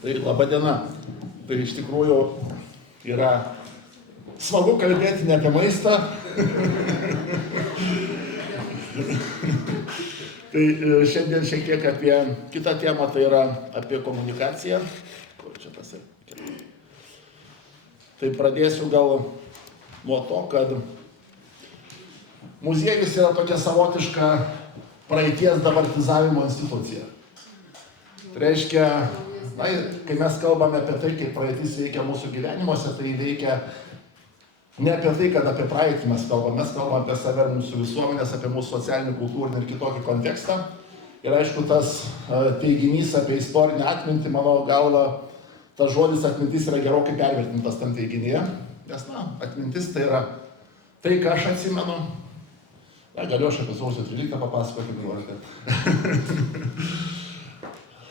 Tai laba diena. Tai iš tikrųjų yra smagu kalbėti ne apie maistą. Tai šiandien šiek tiek apie kitą temą, tai yra apie komunikaciją. Kur čia tas? Tai pradėsiu gal nuo to, kad muziejus yra tokia savotiška praeities dabartizavimo institucija. Tai reiškia, kai mes kalbame apie tai, kaip praeitis veikia mūsų gyvenimuose, tai veikia ne apie tai, kad apie praeitį mes kalbame apie save ir mūsų visuomenės, apie mūsų socialinį, kultūrinį ir kitokį kontekstą. Ir aišku, tas teiginys apie istorinę atmintį, mano galva, tas žodis atmintis yra gerokai pervertintas tam teiginyje, nes, atmintis tai yra tai, ką aš atsimenu. Galiu aš apie sausio 13 papasakoti, jeigu norite.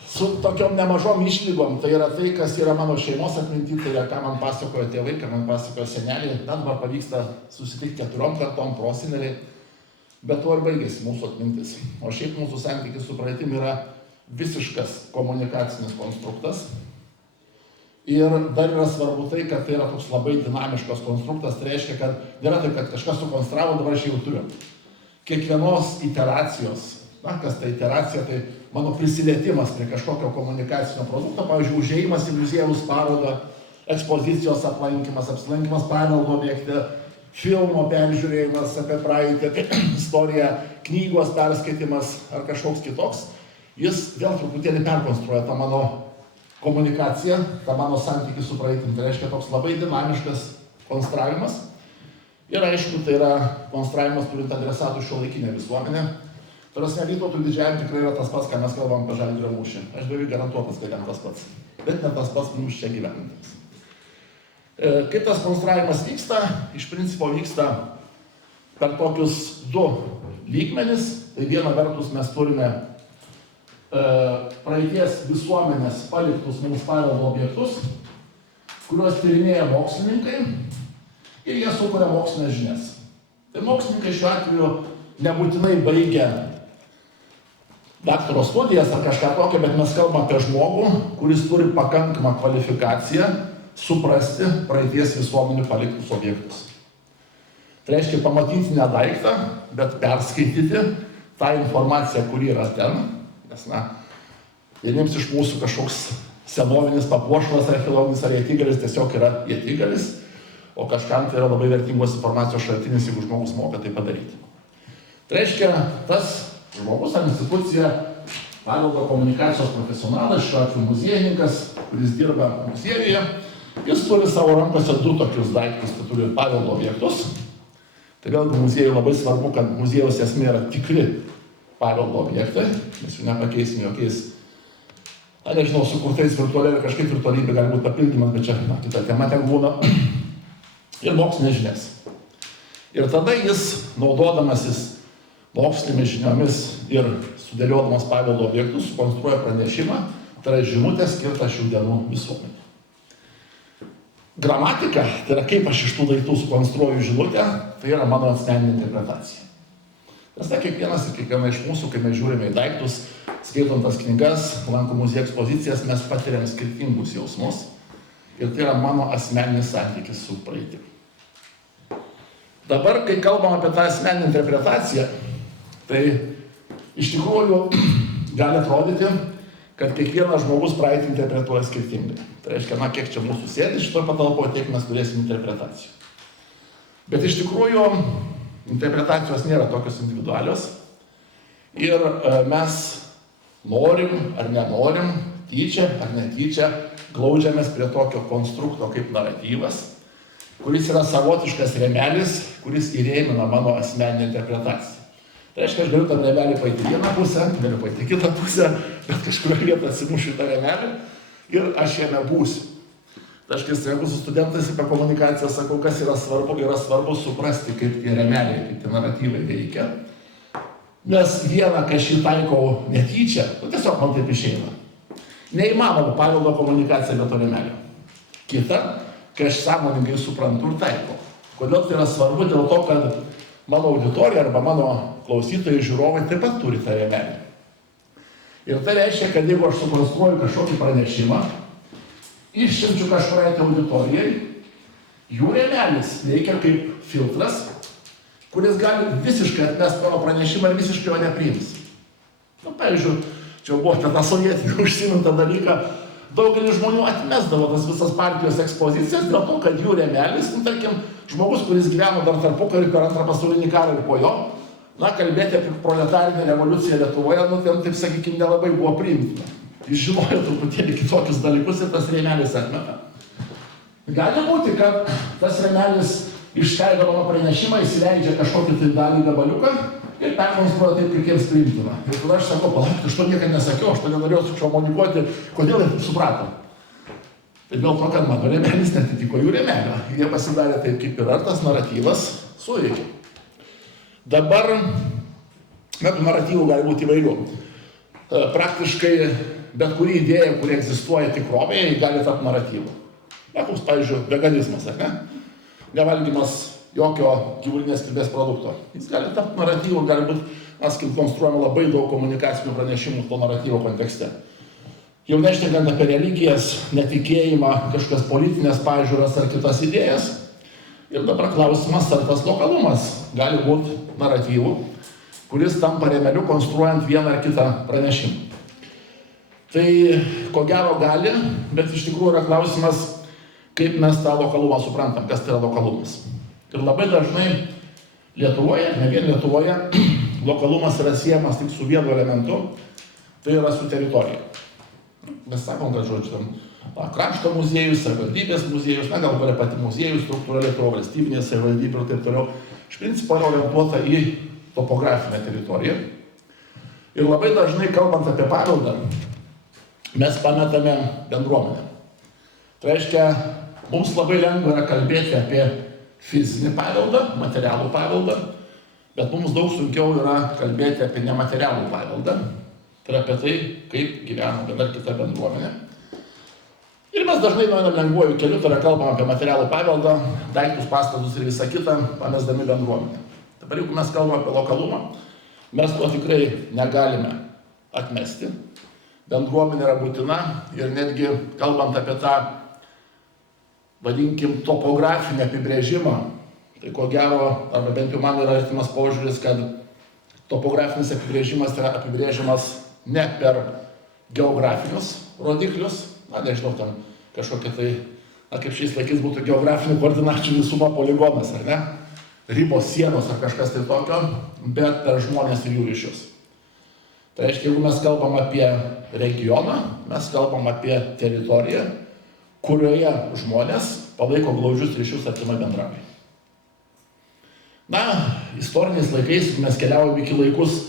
Su tokiom nemažom išlygom, tai yra tai, kas yra mano šeimos atminti, tai yra, ką man pasakojo tėvai, ką man pasakojo seneliai. Dabar pavyksta susitikti 4 kartom proseneliai, bet tuo ir baigėsi mūsų atmintis. O šiaip mūsų santykis su praeitim yra visiškas komunikacinis konstruktas. Ir dar yra svarbu tai, kad tai yra toks labai dinamiškas konstruktas, tai reiškia, kad nėra tai, kad kažkas sukonstravo, dabar aš jau turiu. Kiekvienos iteracijos, kas ta iteracija, tai mano prisilietimas prie kažkokio komunikacinio produkto, pavyzdžiui, užėjimas į muziejaus parodą, ekspozicijos aplankymas, apsilankymas paveldo objekte, filmo peržiūrėjimas apie praeitį, apie istoriją, knygos perskaitimas ar kažkoks kitoks, jis vėl truputėlį perkonstruoja tą mano komunikaciją, tą mano santykį su praeitim. Tai reiškia toks labai dinamiškas konstravimas. Ir aišku, tai yra konstravimas turint adresatų šiuolaikinę visuomenę. Tarasme, Vytautui Didžiajam tikrai yra tas pats, ką mes kalbam apie Žalgirio mūšį. Aš beveik garantuotas, kad jam tas pats. Bet ne tas pats mums čia gyvenantis. Kaip tas konstravimas vyksta? Iš principo vyksta per tokius 2 lygmenis. Tai viena vertus mes turime praeities visuomenės paliktus mums paveldo objektus, kuriuos tyrinėja mokslininkai ir jie sukuria mokslinės žinias. Tai mokslininkai šiuo atveju nebūtinai baigia daktaro studijas ar kažką tokio, bet mes kalbame apie žmogų, kuris turi pakankamą kvalifikaciją suprasti praeities visuomenių paliktus objektus. Tai reiškia pamatyti ne daiktą, bet perskaityti tą informaciją, kuri yra ten. Nes, vieniems iš mūsų kažkoks senovinis papuošalas archeologinis ar ietigalis tiesiog yra ietigalis, o kažkam tai yra labai vertingos informacijos šaltinis, jeigu žmogus moka tai padaryti. Tai reiškia, tas žmogus ar institucija, paveldo komunikacijos profesionalas, šiuo atveju muziejininkas, kuris dirba muziejuje, jis turi savo rankose 2 tokius daiktus, tai turi paveldo objektus. Tai vėlgi muziejui labai svarbu, kad muziejaus esmė yra tikri paveldo objektai, mes jų nepakeisim jokiais, nežinau, sukurtais virtualiai ir kažkaip virtualybė gali būti papildymas, bet čia kita tema ten būna. Ir mokslinės žinias. Ir tada jis, naudodamasis mokslinėmis žiniomis ir sudėliodamas paveldo objektus, sukonstruoja pranešimą, tai yra žinutę skirtą šių dienų visuomenei. Gramatika, tai yra kaip aš iš tų daiktų sukonstruoju žinutę, tai yra mano asmeninė interpretacija. Nes kiekvienas ir kiekviena iš mūsų, kai mes žiūrime į daiktus, skaitom tas knygas, lankom muziejų ekspozicijas, mes patiriam skirtingus jausmus. Ir tai yra mano asmeninis santykis su praeitim. Dabar, kai kalbam apie tą asmeninę interpretaciją, tai iš tikrųjų gali atrodyti, kad kiekvienas žmogus praeitį interpretuoja skirtingai. Tai reiškia, kiek čia mūsų sėdi šitoje patalpoje, tiek mes turėsim interpretacijų. Bet iš tikrųjų interpretacijos nėra tokios individualios. Ir mes norim ar nenorim, tyčia ar netyčia, glaudžiamės prie tokio konstrukto kaip naratyvas, kuris yra savotiškas rėmelis, kuris įrėmina mano asmeninę interpretaciją. Tai reiškia, aš galiu tą rėmelį paeiti vieną pusę, galiu paeiti kitą pusę, bet kažkurioje vietoje atsimušiu tą rėmelį ir aš jame būsiu. Tai aš, kai jeigu su studentais apie komunikaciją sakau, kas yra svarbu suprasti, kaip tie rėmeliai, kaip tie naratyvai veikia. Nes vieną, kai aš jį taikau netyčia, tiesiog man taip išeina. Neįmanoma paveldo komunikacija be to rėmelio. Kita, kai aš sąmoningai suprantu ir taikau. Kodėl tai yra svarbu? Dėl to, kad mano auditorija arba mano klausytojai, žiūrovai taip pat turi tą rėmelį. Ir tai reiškia, kad jeigu aš sukonstruoju kažkokį pranešimą, išsiunčiu kažkuriai auditorijai, jų rėmelis veikia kaip filtras, kuris gali visiškai atmesti mano pranešimą ir visiškai jo nepriims. Nu, pavyzdžiui, čia buvo apie tą sovietinį užsimintą dalyką, daugelis žmonių atmesdavo tas visas partijos ekspozicijas dėl to, kad jų rėmelis, nu, tarkim, žmogus, kuris gyveno dar tarpukarį per Antrą pasaulinį karą ir po jo, na, kalbėti apie proletarinę revoliuciją Lietuvoje, nu, taip sakykime, nelabai buvo priimtina. Jis žinojo truputėlį kitokius dalykus ir tas rėmelis atmeta. Gali būti, kad tas rėmelis išskaido mano pranešimą, įsileidžia kažkokį tai dalį gabaliuką ir perkonstruoja taip, kaip jiems priimtina. Ir tada aš sakau, palauk, aš to niekada nesakiau, aš to nenorėjau su komunikuoti, kodėl jie taip suprato. Tai dėl to, kad mano rėmelis netitiko jų rėmelio. Jie pasidarė taip, kaip ir tas naratyvas suveikė. Dabar, naratyvų gali būti įvairių. Praktiškai bet kuri idėja, kuri egzistuoja tikrovėje, gali tapti naratyvu. Na, koks, pavyzdžiui, veganizmas, ar ne? Nevalgymas jokio gyvulinės kilmės produkto. Jis gali tapti naratyvu, gali būti, mes kaip konstruojame labai daug komunikacinių pranešimų to naratyvo kontekste. Jau nešnekant apie religijas, netikėjimą, kažkokias politinės pažiūras ar kitas idėjas. Ir dabar klausimas, ar tas lokalumas gali būti naratyvu, kuris tampa rėmeliu konstruojant vieną ar kitą pranešimą. Tai ko gero gali, bet iš tikrųjų yra klausimas, kaip mes tą lokalumą suprantam, kas tai yra lokalumas. Ir labai dažnai Lietuvoje, ne vien Lietuvoje, lokalumas yra siejamas tik su vienu elementu, tai yra su teritorija. Mes sakom, kad žodžiu, krašto muziejus, savivaldybės muziejus, na galbūt yra pati muziejų struktūra Lietuvo, valstybinė savivaldybė ir taip toliau. Iš principo yra orientuota į topografinę teritoriją. Ir labai dažnai, kalbant apie paveldą, mes pametame bendruomenę. Tai reiškia, mums labai lengva yra kalbėti apie fizinį paveldą, materialų paveldą, bet mums daug sunkiau yra kalbėti apie nematerialų paveldą. Tai yra apie tai, kaip gyvena viena ar kita bendruomenė. Ir mes dažnai nueinam lengvuoju keliu, tai yra kalbam apie materialų paveldą, daiktus, pastatus ir visą kitą, pamesdami bendruomenę. Dabar jeigu mes kalbam apie lokalumą, mes to tikrai negalime atmesti. Bendruomenė yra būtina ir netgi kalbant apie tą, vadinkim, topografinį apibrėžimą, tai ko gero, arba bent jau man yra artimas požiūris, kad topografinis apibrėžimas yra apibrėžimas ne per geografinius rodiklius, na nežinau, ten kažkokia tai, na kaip šiais laikais būtų geografinių koordinačių visuma poligonas, ar ne? Ribos, sienos ar kažkas tai tokio, bet per žmonės ir jų ryšius. Tai reiškia, jeigu mes kalbam apie regioną, mes kalbam apie teritoriją, kurioje žmonės palaiko glaudžius ryšius artimai bendrauja. Na, istoriniais laikais mes keliaujame iki laikus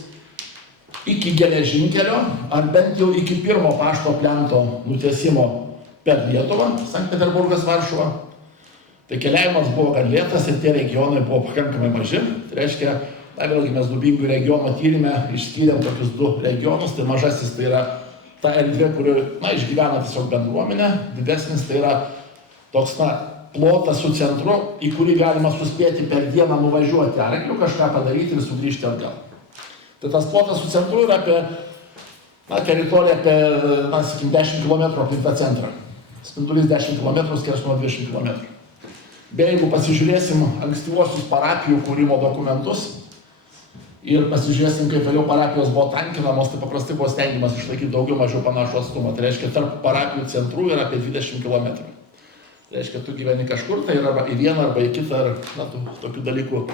iki geležinkelio, ar bent jau iki pirmo pašto plento nutiesimo per Lietuvą, Sankt Peterburgas, Varšuva. Tai keliavimas buvo gan lėtas ir tie regionai buvo pakankamai maži. Tai reiškia, na vėlgi mes Dubingių regiono tyrime išskyrėm tokius du regionus. Tai mažasis tai yra ta erdvė, kuri, na, išgyvena tiesiog bendruomenę. Didesnis tai yra toks, na, plotas su centru, į kurį galima suspėti per dieną nuvažiuoti arkliu, kažką padaryti ir sugrįžti atgal. Tai tas plotas su centru yra apie, na, teritoriją apie, na, sakykim, 10 km aplink tą centrą. Spindulys 10 km, skersmuo 20 km. Beje, jeigu pasižiūrėsim ankstyvuosius parapijų kūrimo dokumentus ir pasižiūrėsim, kaip vėliau parapijos buvo tankinamos, tai paprastai buvo stengiamas išlaikyti daugiau mažiau panašų atstumą. Tai reiškia, tarp parapijų centrų yra apie 20 km. Tai reiškia, tu gyveni kažkur, tai yra į vieną arba į kitą, ar, na, tokių dalykų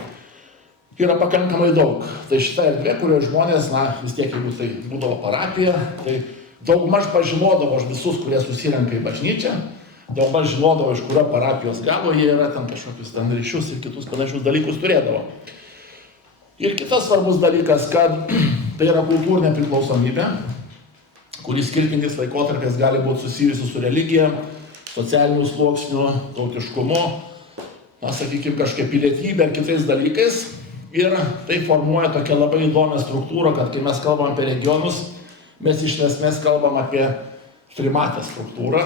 yra pakankamai daug. Tai šita erdvė, kurioje žmonės, na, vis tiek, jeigu tai būdavo parapija, tai daugmaž pažinodavo visus, kurie susirenka į bažnyčią, daugmaž žinodavo, iš kurio parapijos galo jie yra, ten kažkokius ten ryšius ir kitus panašius dalykus turėdavo. Ir kitas svarbus dalykas, kad tai yra kultūrinė priklausomybė, kuris skirtingais laikotarpiais gali būti susijusi su religija, socialiniu sluoksniu, tautiškumu, na, sakykime, kažkokia pilietybė ir kitais dalykais. Ir tai formuoja tokią labai įdomią struktūrą, kad kai mes kalbam apie regionus, mes iš esmės kalbam apie trimatę struktūrą.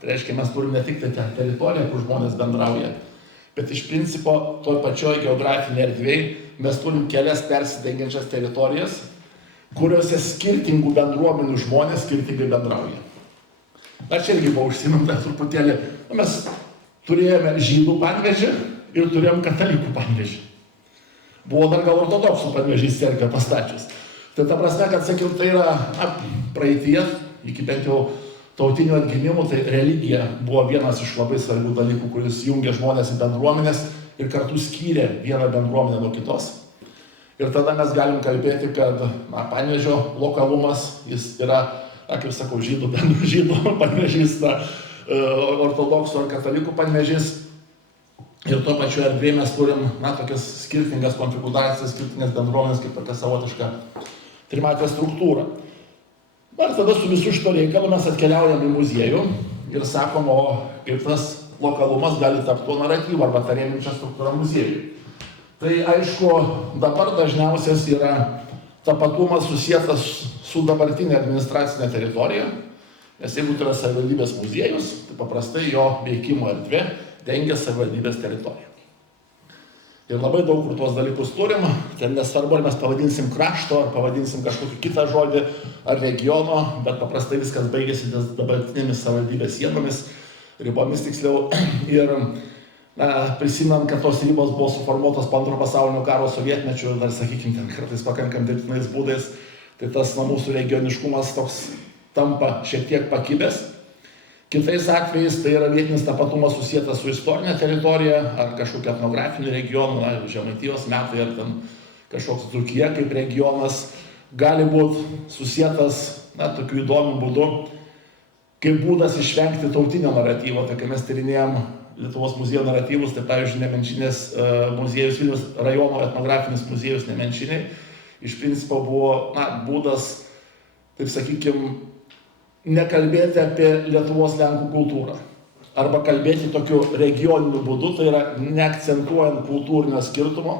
Tai reiškia, mes turim ne tik tą teritoriją, kur žmonės bendrauja, bet iš principo toj pačioj geografinėje erdvėje mes turim kelias persidengiančias teritorijas, kuriuose skirtingų bendruomenių žmonės skirtingai bendrauja. Na, čia irgi buvo užsiminta truputėlį. Mes turėjome žydų Panevėžį ir turėjom katalikų Panevėžį. Buvo dar gal ortodoksų Panevėžys cerkvę pastačius. Tai ta prasme, kad sakiau, tai yra praeities, iki bent jau tautinių atgimimų, tai religija buvo vienas iš labai svarbių dalykų, kuris jungia žmonės į bendruomenės ir kartu skyrė vieną bendruomenę nuo kitos. Ir tada mes galim kalbėti, kad Panevėžio lokalumas, jis yra, kaip sakau, žydų Panevėžys, ortodoksų ar katalikų Panevėžys. Ir tuo pačiu erdvėje mes turim, tokias skirtingas konfiguracijas, skirtingas bendruomenės, kaip tokia savotiška trimatė struktūra. Ir tada su visų šito reikalu mes atkeliaujam į muziejų ir sakom, o kaip tas lokalumas gali tapti tuo naratyvu arba tą rėminčią struktūrą muziejui. Tai aišku, dabar dažniausias yra tapatumas susietas su dabartinė administracinė teritorija, nes jeigu tai yra savivaldybės muziejus, tai paprastai jo veikimo erdvė dengia savivaldybės teritoriją. Ir labai daug kur tuos dalykus turim, ten nesvarbu, ar mes pavadinsim krašto, ar pavadinsim kažkokį kitą žodį, ar regiono, bet paprastai viskas baigėsi dabartinėmis savivaldybės sienomis, ribomis tiksliau. Ir prisimenant, kad tos ribos buvo suformuotos po Antro pasaulinio karo sovietmečiu ir dar, sakykime, ten kartais pakankam dirbtinais būdais, tai tas mūsų regioniškumas toks tampa šiek tiek pakibęs. Kitais atvejais tai yra vietinis tapatumas susietas su istorinė teritorija ar kažkokia etnografiniu regionu, Žemaitijos metai ar ten kažkoks Dzūkija kaip regionas, gali būti susietas tokiu įdomiu būdu, kaip būdas išvengti tautinio naratyvo. Tai kai mes tyrinėjom Lietuvos muziejų naratyvus, tai pavyzdžiui, Nemenčinės muziejus, Vilniaus rajono etnografinis muziejus Nemenčinė, iš principo buvo būdas, taip sakykime, nekalbėti apie Lietuvos lenkų kultūrą. Arba kalbėti tokiu regioniniu būdu, tai yra neakcentuojant kultūrinio skirtumo.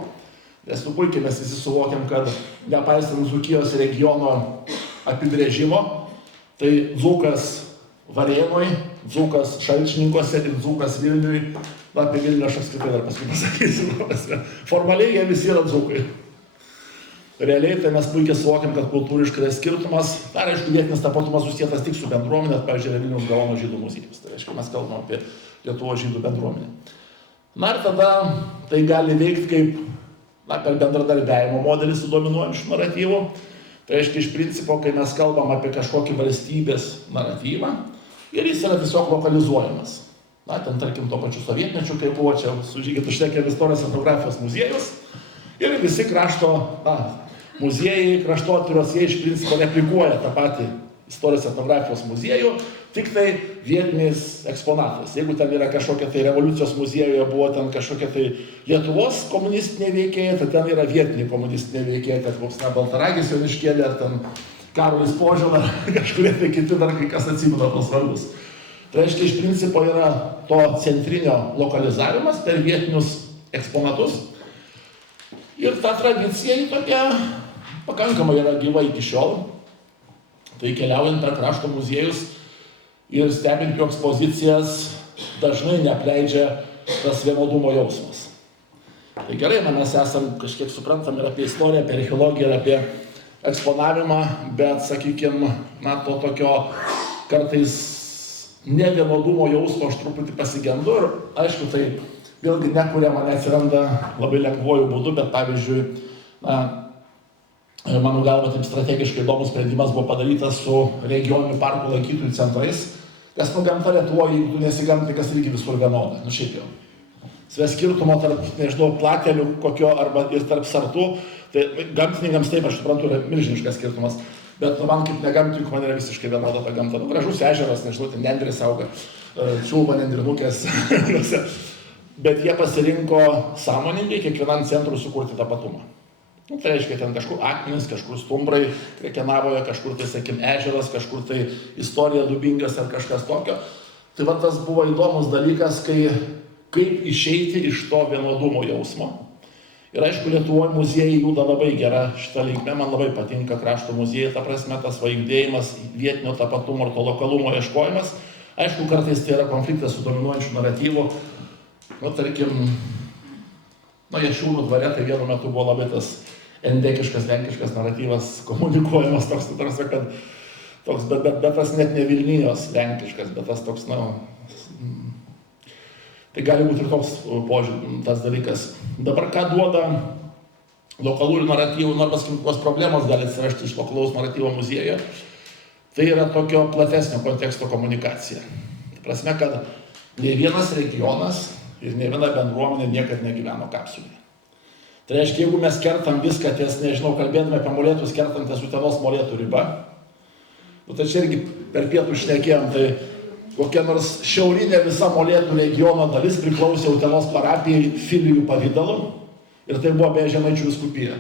Nes puikiai mes visi suvokiam, kad nepaisant Dzūkijos regiono apibrėžimo, tai dzūkas Varėnoj, dzūkas Šalčininkose ir dzūkas Vilniui, apie Vilnių aš apskritai dar paskui pasakysiu, formaliai jie visi yra dzūkai. Realiai tai mes puikiai suvokiam, kad kultūriškai yra skirtumas, dar aišku, vietinis tapatumas susietas tik su bendruomenė, pavyzdžiui, Vilniaus Gaono žydų muziejus. Tai reiškia, mes kalbam apie Lietuvos žydų bendruomenę. Ir tada tai gali veikti kaip per bendradarbiavimo modelį su dominuojančiu naratyvu. Tai reiškia, iš principo, kai mes kalbam apie kažkokį valstybės naratyvą ir jis yra tiesiog lokalizuojamas. Ten, tarkim, to pačiu sovietmečiu, kai buvo čia su Žygitu Štekeriu istorijos etnografijos muziejus ir visi krašto muziejai, kraštotyros, jie iš principo replikuoja tą patį istorijos etnografijos muziejų, tik tai vietiniais eksponatais. Jeigu ten yra kažkokia tai revoliucijos muziejuje, buvo ten kažkokia tai Lietuvos komunistinė veikėja, tai ten yra vietinė komunistinė veikėja, tai koks Baltaragis Joniškėlė, ar ten Karolis Požela, kažkurie tai kiti dar kai kas atsimena tos vardus. Tai reiškia, iš principo yra to centrinio lokalizavimas per vietinius eksponatus. Ir ta tradicija tokia pakankamai yra gyva iki šiol. Tai keliaujant per krašto muziejus ir stebint jų ekspozicijas, dažnai neapleidžia tas vienodumo jausmas. Tai gerai, mes esam kažkiek suprantam ir apie istoriją, apie archeologiją, ir apie eksponavimą, bet, sakykime, to tokio kartais nevienodumo jausmo aš truputį pasigendu ir, aišku, tai vėlgi nekuria man atsiranda labai lengvuoju būdu, bet, pavyzdžiui, mano galva, taip strategiškai įdomus sprendimas buvo padarytas su regioninių parkų lankytojų centrais, nes gamta Lietuvoje, jeigu tu nesi gamtininkas, irgi visur vienoda, šiaip jau. Skirtumo tarp, nežinau, platelių kokio arba ir tarp sartų, tai gamtininkams taip, aš suprantu, yra milžiniškas skirtumas, bet man kaip negamtininkų man yra visiškai vienoda ta gamta. Gražus ežeras, nežinau, ten nendrės auga, čiulba nendrinukės, bet jie pasirinko sąmoningai kiekvienam centrui sukurti tapatumą. Tai reiškia, ten kažkur akmenys, kažkur stumbrai Krekenavoje, kažkur tai, sakim, ežeras, kažkur tai istorija Dubingas ar kažkas tokio. Tai va tas buvo įdomus dalykas, kaip išeiti iš to vienodumo jausmo. Ir aišku, Lietuvoje muziejai juda labai gera šitą linkmę, man labai patinka krašto muziejai, ta prasme, tas judėjimas, vietinio tapatumo ir to lokalumo ieškojimas. Aišku, kartais tai yra konfliktas su dominuojančiu naratyvu. Tarkim, Jašiūnų dvare tai vienu metu buvo labai tas endekiškas, lenkiškas naratyvas komunikuojamas toks, kad toks, bet tas net ne Vilnijos lenkiškas, bet tas toks, tai gali būti ir toks požiūris, tas dalykas. Dabar ką duoda lokalų naratyvų, arba kokios problemos gali atsirašti iš lokalaus naratyvo muziejuje, tai yra tokio platesnio konteksto komunikacija. Tai prasme, kad nei vienas regionas ir nei viena bendruomenė niekad negyveno kapsulėje. Tai reiškia, jeigu mes kertam viską ties, nežinau, kalbėdami apie molėtus, kertam ties Utenos molėtų ribą, tai čia irgi per pietų šnekėjom, tai kokia nors šiaurinė visa molėtų regiono dalis priklausė Utenos parapijai filijų pavidalu ir tai buvo beje Žemaičių vyskupija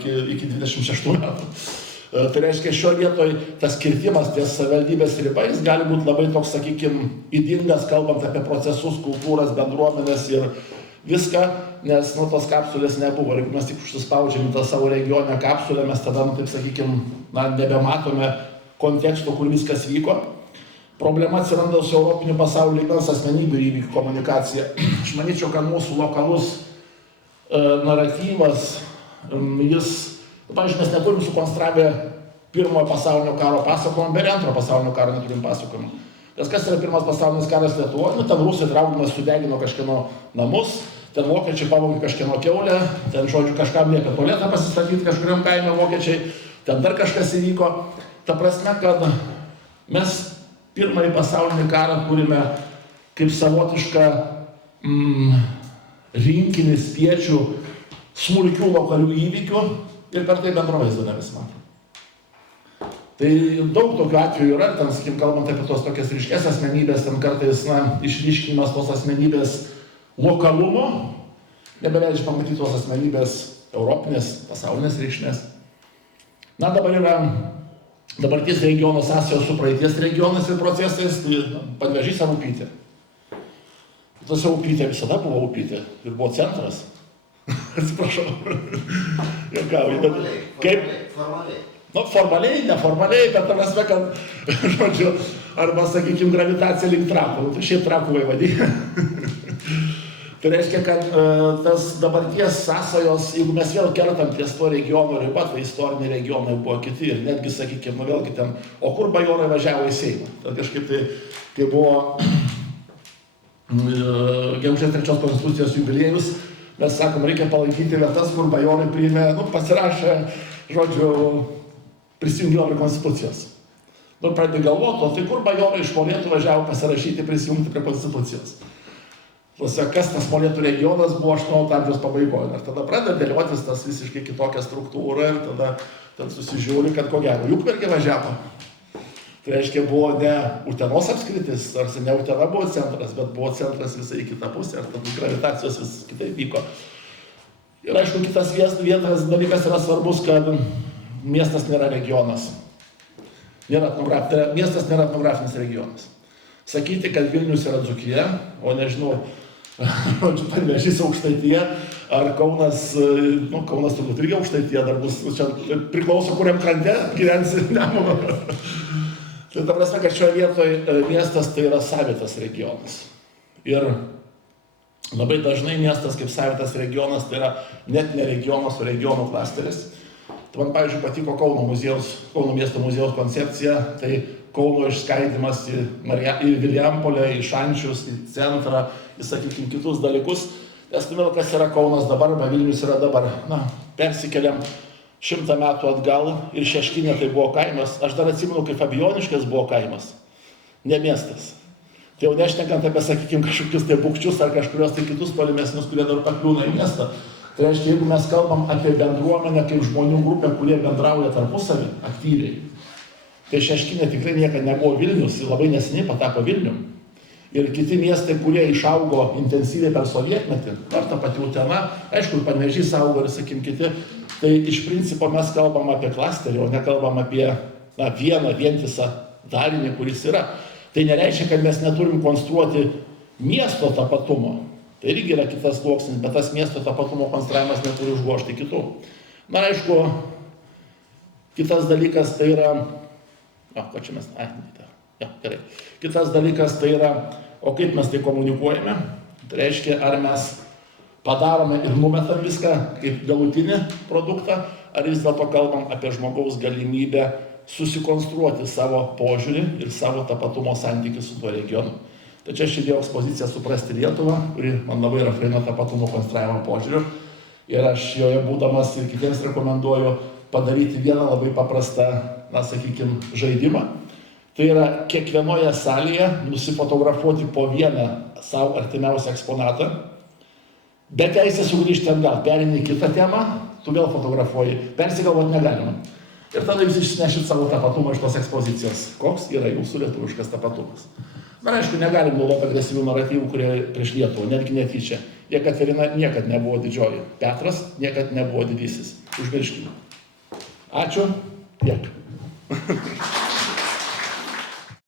iki 26 metų. Tai reiškia, šio vietoj tas kirtimas ties savivaldybės riba, jis gali būti labai toks, sakykime, įdingas, kalbant apie procesus, kultūras, bendruomenės ir viską, nes tos kapsulės nebuvo. Ir jeigu mes tik užsispaudžiam į tą savo regioninę kapsulę, mes tada, taip sakykime, nebematome konteksto, kur viskas vyko. Problema atsiranda su europiniu pasaulio lygmens asmenybių įvykių komunikacija. Aš manyčiau, kad mūsų lokalus naratyvas, jis, pavyzdžiui, mes neturim sukonstravę pirmojo pasaulinio karo pasakojimą, bet antro pasaulinio karo neturim pasakojimą. Kas yra pirmas pasaulinis karas Lietuvoje, ten rusai traukdamas sudegino kažkieno namus, ten vokiečiai pavogė kažkieno kiaulę, ten, žodžiu, kažkam liepė tualetą pasistatyti kažkuriam kaime vokiečiai, ten dar kažkas įvyko. Ta prasme, kad mes pirmąjį pasaulinį karą turime kaip savotišką rinkinį spiečių smulkių lokalių įvykių ir per tai bendro vaizdo nebesimatu. Tai daug tokių atvejų yra, ten, sakykim, kalbant apie tos tokias ryškės asmenybės, ten kartais, išryškinimas tos asmenybės lokalumo, nebeleidžia pamatyti tos asmenybės europinės, pasaulinės reikšmės. Dabar yra dabarties regiono sąsajos su praeities regionais ir procesais, tai Panevėžys ar Upytė. Tas Upytė visada buvo Upytė ir buvo centras. Atsiprašau. Juokauju, bet kaip? Formaliai, neformaliai, bet prasme, kad, žodžiu, arba, sakykime, gravitacija link Trakų, tai šiaip Trakų vaivadija. Tai reiškia, kad tas dabarties sąsajos, jeigu mes vėl kertam ties to regiono ribą, tai istoriniai regionai buvo kiti ir netgi, sakykime, vėlgi ten, o kur bajorai važiavo į Seimą. Tai kažkaip tai, kai buvo gegužės 3 konstitucijos jubiliejus, mes sakom, reikia palaikyti vietas, kur bajorai priėmė, pasirašė, žodžiu, prisijungimo prie konstitucijos. Pradėjai galvoti, tai kur bajorai iš Molėtų važiavo pasirašyti, prisijungti prie konstitucijos. Kas tas Molėtų regionas buvo 18 amžiaus pabaigoje. Ir tada pradeda dėliotis tas visiškai kitokią struktūrą ir tada ten susižiūri, kad ko gero Jukmergė važiavo. Tai reiškia, buvo ne Utenos apskritis, ar ne Utena buvo centras, bet buvo centras visai į kitą pusę, ir tada gravitacijos vis kitaip vyko. Ir aišku, kitas vietas dalykas yra svarbus, kad miestas nėra regionas. Miestas nėra etnografinis regionas. Sakyti, kad Vilnius yra Dzūkija, o nežinau, Panevėžys Aukštaitija, ar Kaunas, Kaunas turbūt irgi Aukštaitija, dar bus, čia priklauso, kuriam krante gyvensi Nemuno. Tai ta prasme, kad šioje vietoje miestas tai yra savitas regionas. Ir labai dažnai miestas kaip savitas regionas tai yra net ne regionas, o regionų klasteris. Tai man, pavyzdžiui, patiko Kauno miesto muziejaus koncepcija, tai Kauno išskaidimas į Vilijampolę, į Šančius, į centrą, į, sakykime, kitus dalykus. Nes vėl kas yra Kaunas dabar, arba Vilnius yra dabar. Persikeliam 100 metų atgal ir Šeškinė tai buvo kaimas. Aš dar atsimenu, kaip Fabijoniškės buvo kaimas, ne miestas. Tai jau nešnekant apie, sakykime, kažkokius tai Bukčius ar kažkurios tai kitus tolimesnius, kurie dar pakliūna į miestą. Tai reiškia, jeigu mes kalbam apie bendruomenę kaip žmonių grupę, kurie bendrauja tarpusavį aktyviai, tai Šeškinė tikrai niekada nebuvo Vilnius, labai neseniai patapo Vilnium. Ir kiti miestai, kurie išaugo intensyviai per sovietmetį, ar ta pati Utena, aišku, Panevėžys augo ir, sakykim, kiti, tai iš principo mes kalbam apie klasterį, o nekalbam apie vieną vientisą darinį, kuris yra. Tai nereiškia, kad mes neturim konstruoti miesto tapatumo. Tai irgi yra kitas sluoksnis, bet tas miesto tapatumo konstravimas neturi užgožti kitų. Aišku, kitas dalykas tai yra... Gerai. Kitas dalykas tai yra, o kaip mes tai komunikuojame. Tai reiškia, ar mes padarome ir numetam viską kaip galutinį produktą, ar vis dėlto kalbam apie žmogaus galimybę susikonstruoti savo požiūrį ir savo tapatumo santykį su tuo regionu. Tai čia aš įdėjau ekspoziciją Suprasti Lietuvą, kuri man labai yra faina tapatumo konstravimo požiūriu. Ir aš joje būdamas ir kitiems rekomenduoju padaryti vieną labai paprastą, na, sakykime, žaidimą. Tai yra kiekvienoje salėje nusifotografuoti po vieną savo artimiausią eksponatą, be teisės sugrįžti atgal, perini kitą temą, tu vėl fotografuoji, persigalvoti negalima. Ir tada jūs išsinešit savo tapatumą iš tos ekspozicijos. Koks yra jūsų lietuviškas tapatumas? Na, aišku, negalim naudoti agresyvių naratyvų, kurie prieš Lietuvą, netgi netyčia. Jekaterina niekad nebuvo didžioji, Petras niekad nebuvo didysis. Užmirškime. Ačiū, tiek.